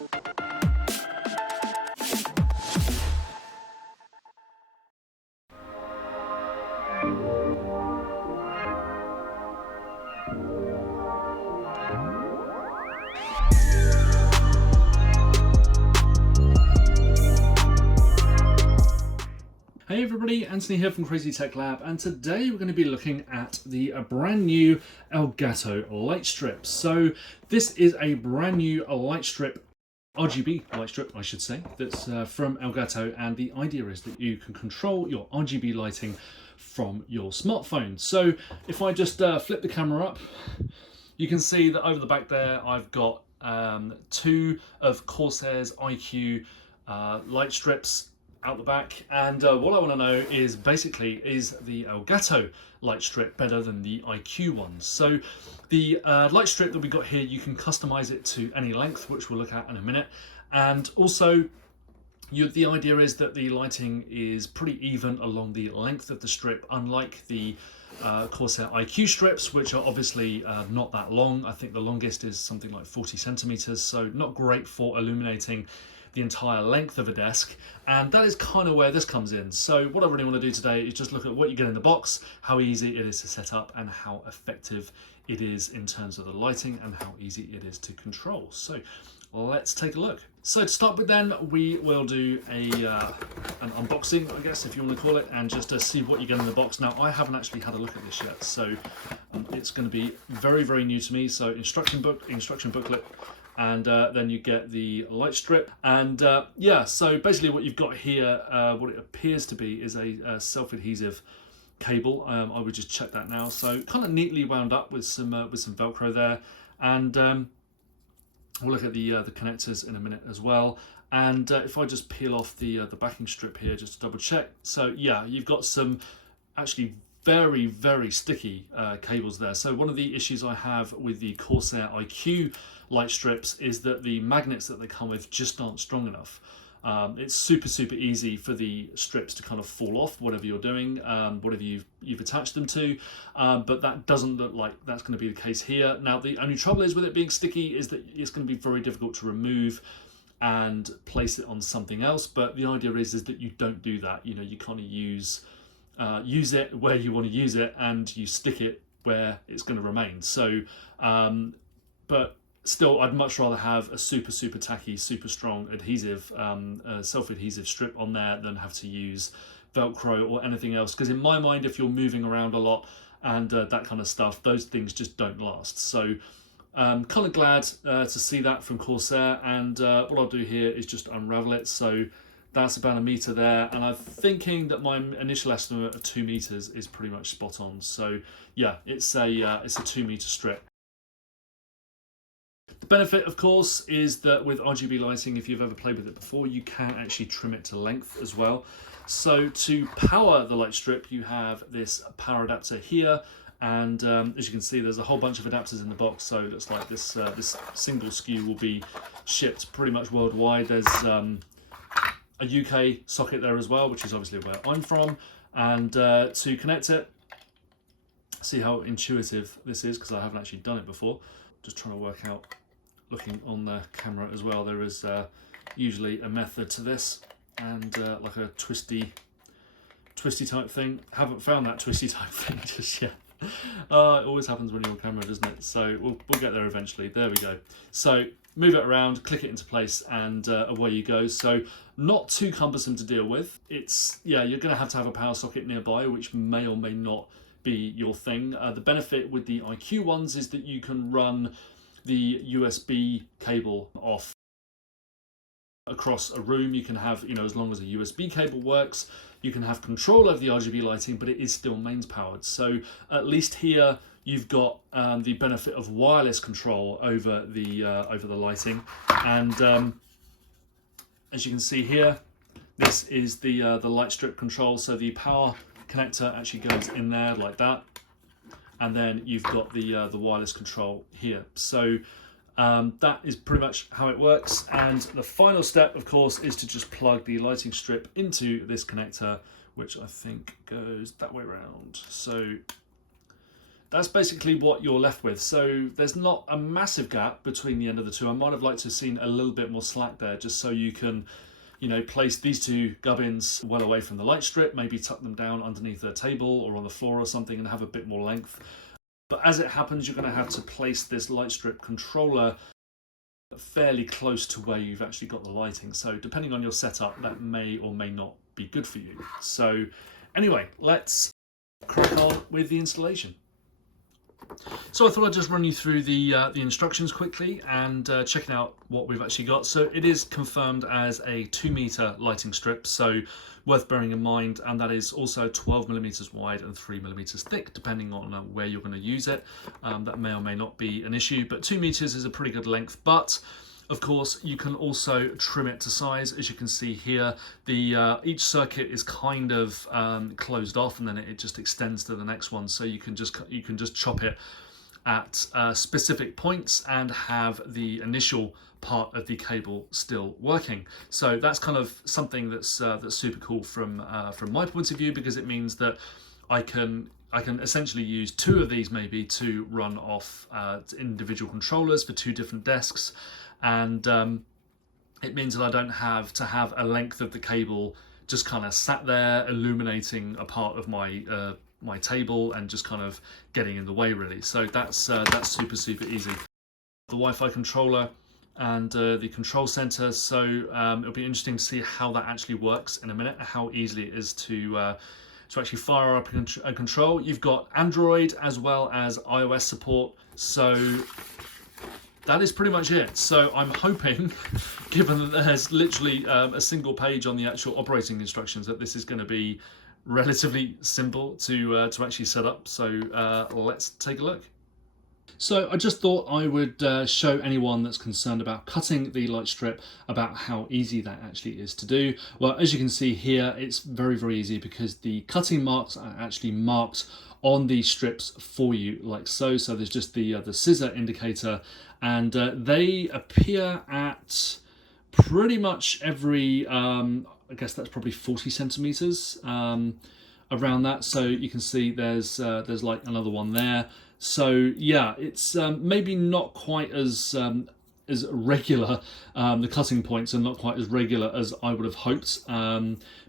Hey everybody, Anthony here from Crazy Tech Lab, and today we're going to be looking at the brand new Elgato light strip. So this is a brand new light strip, RGB light strip I should say, that's from Elgato, and the idea is that you can control your RGB lighting from your smartphone. So if I just flip the camera up, you can see that over the back there I've got two of Corsair's IQ light strips out the back, and what I want to know is basically, is the Elgato light strip better than the IQ ones? So the light strip that we got here, you can customize it to any length, which we'll look at in a minute, and also the idea is that the lighting is pretty even along the length of the strip, unlike the Corsair IQ strips, which are obviously not that long. I think the longest is something like 40 centimeters, so not great for illuminating the entire length of a desk, and that is kind of where this comes in. So what I really want to do today is just look at what you get in the box, how easy it is to set up, and how effective it is in terms of the lighting, and how easy it is to control. So let's take a look. So to start with then, we will do an unboxing, I guess, if you want to call it, and just to see what you get in the box. Now, I haven't actually had a look at this yet, so it's going to be very, very new to me. So instruction booklet, and then you get the light strip, and yeah, so basically what you've got here, what it appears to be, is a self-adhesive cable. I would just check that now. So kind of neatly wound up with some Velcro there, and we'll look at the connectors in a minute as well. And if I just peel off the backing strip here, just to double check. So yeah, you've got some actually very, very sticky cables there. So one of the issues I have with the Corsair IQ light strips is that the magnets that they come with just aren't strong enough. It's super easy for the strips to kind of fall off, whatever you're doing, whatever you've attached them to, but that doesn't look like that's going to be the case here. Now, the only trouble is with it being sticky is that it's going to be very difficult to remove and place it on something else, but the idea is that you don't do that. You know, you kind of use it where you want to use it, and you stick it where it's going to remain. So but still, I'd much rather have a super tacky, super strong adhesive, self-adhesive strip on there than have to use Velcro or anything else, because in my mind, if you're moving around a lot and that kind of stuff, those things just don't last. So kind of glad to see that from Corsair, and what I'll do here is just unravel it. So that's about 1 meter there, and I'm thinking that my initial estimate of 2 meters is pretty much spot on. So yeah, it's a 2 meter strip. The benefit, of course, is that with RGB lighting, if you've ever played with it before, you can actually trim it to length as well. So to power the light strip, you have this power adapter here, and as you can see, there's a whole bunch of adapters in the box. So it looks like this this single SKU will be shipped pretty much worldwide. There's a UK socket there as well, which is obviously where I'm from, and to connect it, see how intuitive this is, because I haven't actually done it before. Just trying to work out, looking on the camera as well, there is usually a method to this, and like a twisty type thing. Haven't found that twisty type thing just yet. It always happens when you're on camera, doesn't it? So we'll get there eventually. There we go. So move it around, click it into place, and away you go. So not too cumbersome to deal with. It's, yeah, you're going to have a power socket nearby, which may or may not be your thing. The benefit with the IQ ones is that you can run the USB cable off across a room. You can have, you know, as long as a USB cable works, you can have control over the RGB lighting, but it is still mains powered. So at least here you've got the benefit of wireless control over the lighting, and as you can see here, this is the light strip control. So the power connector actually goes in there like that, and then you've got the wireless control here. So that is pretty much how it works. And the final step, of course, is to just plug the lighting strip into this connector, which I think goes that way around. So that's basically what you're left with. So there's not a massive gap between the end of the two. I might have liked to have seen a little bit more slack there, just so you can, you know, place these two gubbins well away from the light strip, maybe tuck them down underneath a table or on the floor or something and have a bit more length. But as it happens, you're going to have to place this light strip controller fairly close to where you've actually got the lighting. So depending on your setup, that may or may not be good for you. So anyway, let's crack on with the installation. So I thought I'd just run you through the instructions quickly and checking out what we've actually got. So it is confirmed as a 2-meter lighting strip, so worth bearing in mind, and that is also 12mm wide and 3mm thick, depending on where you're going to use it. That may or may not be an issue, but 2 meters is a pretty good length. But of course, you can also trim it to size. As you can see here, the each circuit is kind of closed off, and then it just extends to the next one. So you can just chop it at specific points and have the initial part of the cable still working. So that's kind of something that's super cool from my point of view, because it means that I can essentially use 2 of these maybe to run off individual controllers for 2 different desks. And it means that I don't have to have a length of the cable just kind of sat there illuminating a part of my my table and just kind of getting in the way, really. So that's super easy. The Wi-Fi controller and the control center. So it'll be interesting to see how that actually works in a minute, how easily it is to actually fire up a control. You've got Android as well as iOS support. So that is pretty much it. So I'm hoping, given that there's literally a single page on the actual operating instructions, that this is going to be relatively simple to actually set up. So let's take a look. So I just thought I would show anyone that's concerned about cutting the light strip about how easy that actually is to do. Well, as you can see here, it's very easy, because the cutting marks are actually marked on these strips for you, like so. So there's just the scissor indicator, and they appear at pretty much every I guess that's probably 40 centimeters around that. So you can see there's like another one there. So yeah, it's maybe not quite as regular, the cutting points are not quite as regular as I would have hoped,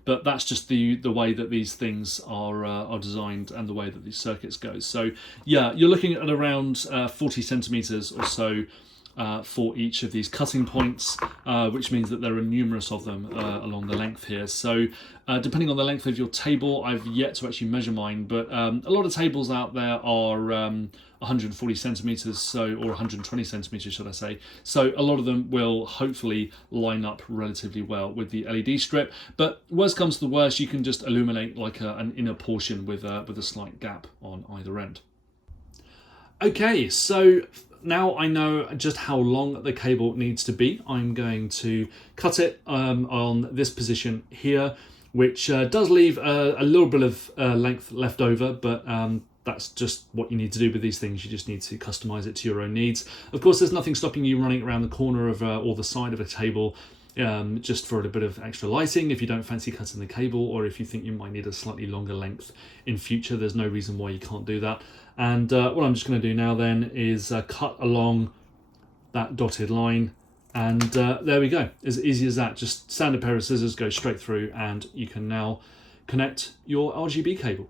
but that's just the way that these things are designed and the way that these circuits go. So yeah, you're looking at around 40 centimeters or so for each of these cutting points, which means that there are numerous of them along the length here. So depending on the length of your table, I've yet to actually measure mine, but a lot of tables out there are 140 centimeters, so, or 120 centimeters, should I say. So a lot of them will hopefully line up relatively well with the LED strip. But worst comes to the worst, you can just illuminate like an inner portion with a slight gap on either end. Okay, so now I know just how long the cable needs to be. I'm going to cut it on this position here, which does leave a little bit of length left over, but that's just what you need to do with these things. You just need to customize it to your own needs. Of course, there's nothing stopping you running around the corner of or the side of a table just for a bit of extra lighting if you don't fancy cutting the cable, or if you think you might need a slightly longer length in future. There's no reason why you can't do that. And what I'm just going to do now then is cut along that dotted line, and there we go. As easy as that. Just standard pair of scissors, go straight through, and you can now connect your RGB cable.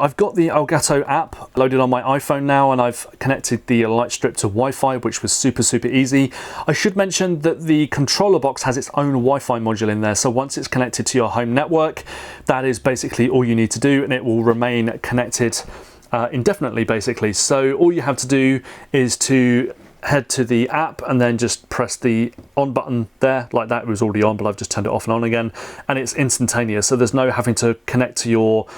I've got the Elgato app loaded on my iPhone now, and I've connected the light strip to Wi-Fi, which was super easy. I should mention that the controller box has its own Wi-Fi module in there, so once it's connected to your home network, that is basically all you need to do, and it will remain connected indefinitely, basically. So all you have to do is to head to the app and then just press the on button there, like that. It was already on, but I've just turned it off and on again, and it's instantaneous. So there's no having to connect to your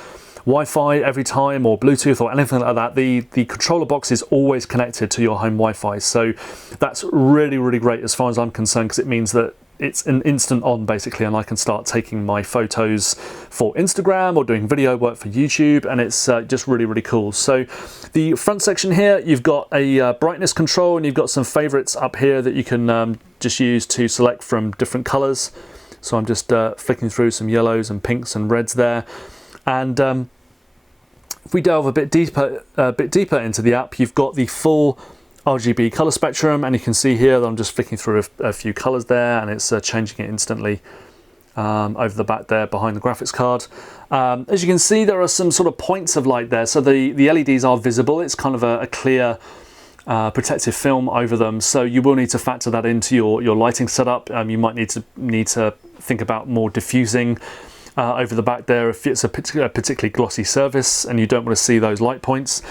Wi-Fi every time or Bluetooth or anything like that, the controller box is always connected to your home Wi-Fi. So that's really, really great as far as I'm concerned, because it means that it's an instant on basically, and I can start taking my photos for Instagram or doing video work for YouTube, and it's just really, really cool. So the front section here, you've got a brightness control, and you've got some favorites up here that you can just use to select from different colors. So I'm just flicking through some yellows and pinks and reds there. And if we delve a bit deeper into the app, you've got the full RGB color spectrum, and you can see here that I'm just flicking through a few colors there, and it's changing it instantly over the back there behind the graphics card. As you can see, there are some sort of points of light there, so the LEDs are visible. It's kind of a clear protective film over them, so you will need to factor that into your lighting setup. You might need to think about more diffusing over the back there if it's a particularly glossy surface and you don't want to see those light points.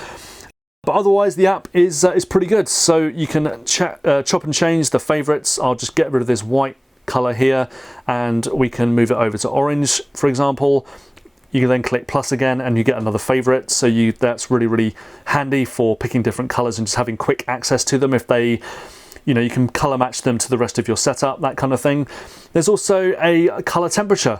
But otherwise, the app is pretty good. So you can chop and change the favorites. I'll just get rid of this white color here, and we can move it over to orange, for example. You can then click plus again, and you get another favorite. So that's really, really handy for picking different colors and just having quick access to them. If they, you can color match them to the rest of your setup, that kind of thing. There's also a color temperature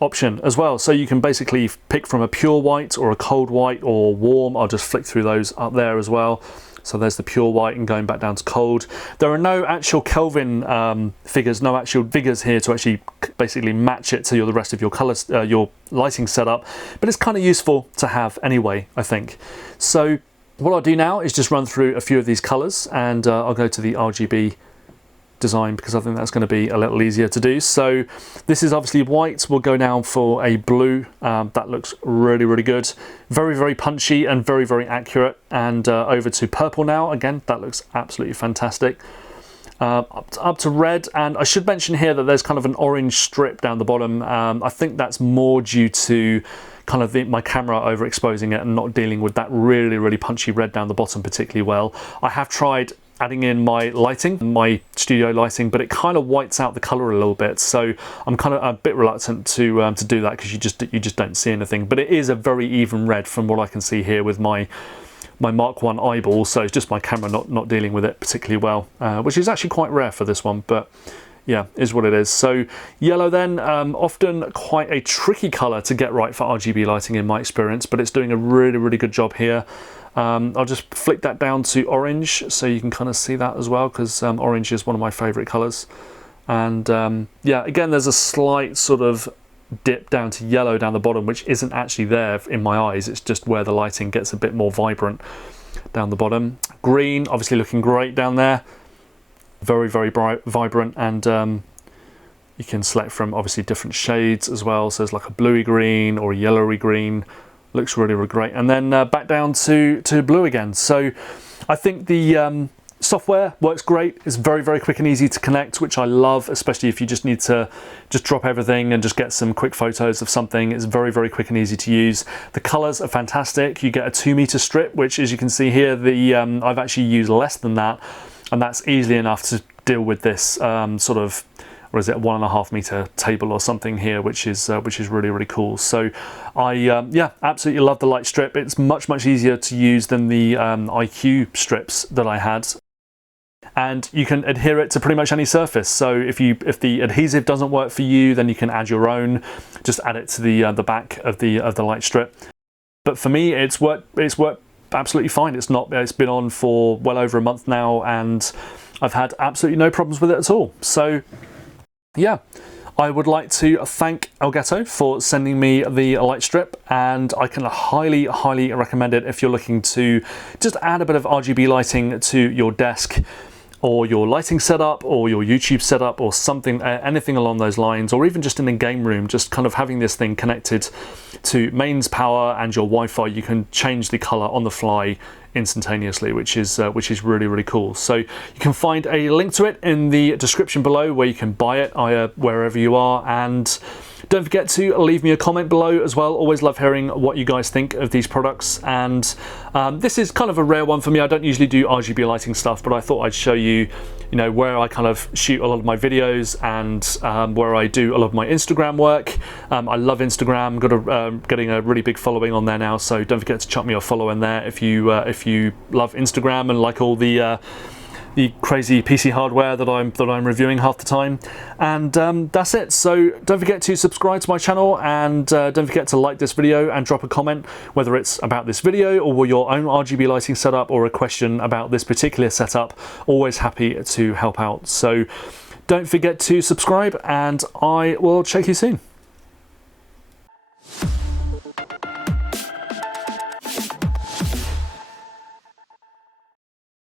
option as well, so you can basically pick from a pure white or a cold white or warm. I'll just flick through those up there as well. So there's the pure white, and going back down to cold. There are no actual Kelvin figures, no actual figures here to actually basically match it to the rest of your colors, your lighting setup, but it's kind of useful to have anyway, I think. So what I'll do now is just run through a few of these colors, and I'll go to the RGB design because I think that's going to be a little easier to do. So this is obviously white. We'll go now for a blue. That looks really, really good. Very, very punchy and very, very accurate. And over to purple now. Again, that looks absolutely fantastic. Up to red, and I should mention here that there's kind of an orange strip down the bottom. I think that's more due to kind of my camera overexposing it and not dealing with that really, really punchy red down the bottom particularly well. I have tried adding in my lighting, my studio lighting, but it kind of whites out the color a little bit. So I'm kind of a bit reluctant to do that, because you just don't see anything. But it is a very even red from what I can see here with my Mark 1 eyeball. So it's just my camera not dealing with it particularly well, which is actually quite rare for this one, but yeah, is what it is. So yellow then, often quite a tricky color to get right for RGB lighting in my experience, but it's doing a really, really good job here. I'll just flick that down to orange so you can kind of see that as well, because orange is one of my favorite colors. And yeah, again, there's a slight sort of dip down to yellow down the bottom, which isn't actually there in my eyes. It's just where the lighting gets a bit more vibrant down the bottom. Green, obviously looking great down there. Very, very bright, vibrant, and you can select from obviously different shades as well. So there's like a bluey green or a yellowy green. Looks really, really great. And then back down to blue again. So I think the software works great. It's very, very quick and easy to connect, which I love, especially if you just need to just drop everything and just get some quick photos of something. It's very, very quick and easy to use. The colors are fantastic. You get a 2-meter strip, which, as you can see here, I've actually used less than that, and that's easily enough to deal with this sort of, or is it a 1.5 meter table or something here, which is really, really cool. So I yeah, absolutely love the light strip. It's much, much easier to use than the IQ strips that I had, and you can adhere it to pretty much any surface. So if the adhesive doesn't work for you, then you can add your own. Just add it to the back of the light strip. But for me, it's worked absolutely fine. It's been on for well over a month now, and I've had absolutely no problems with it at all. So yeah, I would like to thank Elgato for sending me the light strip, and I can highly, highly recommend it if you're looking to just add a bit of RGB lighting to your desk or your lighting setup or your YouTube setup or something, anything along those lines, or even just in a game room. Just kind of having this thing connected to mains power and your Wi-Fi, you can change the color on the fly instantaneously, which is really, really cool. So you can find a link to it in the description below where you can buy it wherever you are, and don't forget to leave me a comment below as well. Always love hearing what you guys think of these products. And this is kind of a rare one for me. I don't usually do RGB lighting stuff, but I thought I'd show you, where I kind of shoot a lot of my videos and where I do a lot of my Instagram work. I love Instagram. Getting a really big following on there now, so don't forget to chuck me a follow in there if you love Instagram and like all the crazy PC hardware that I'm reviewing half the time. And that's it. So don't forget to subscribe to my channel, and don't forget to like this video and drop a comment, whether it's about this video or your own RGB lighting setup or a question about this particular setup. Always happy to help out. So don't forget to subscribe, and I will check you soon.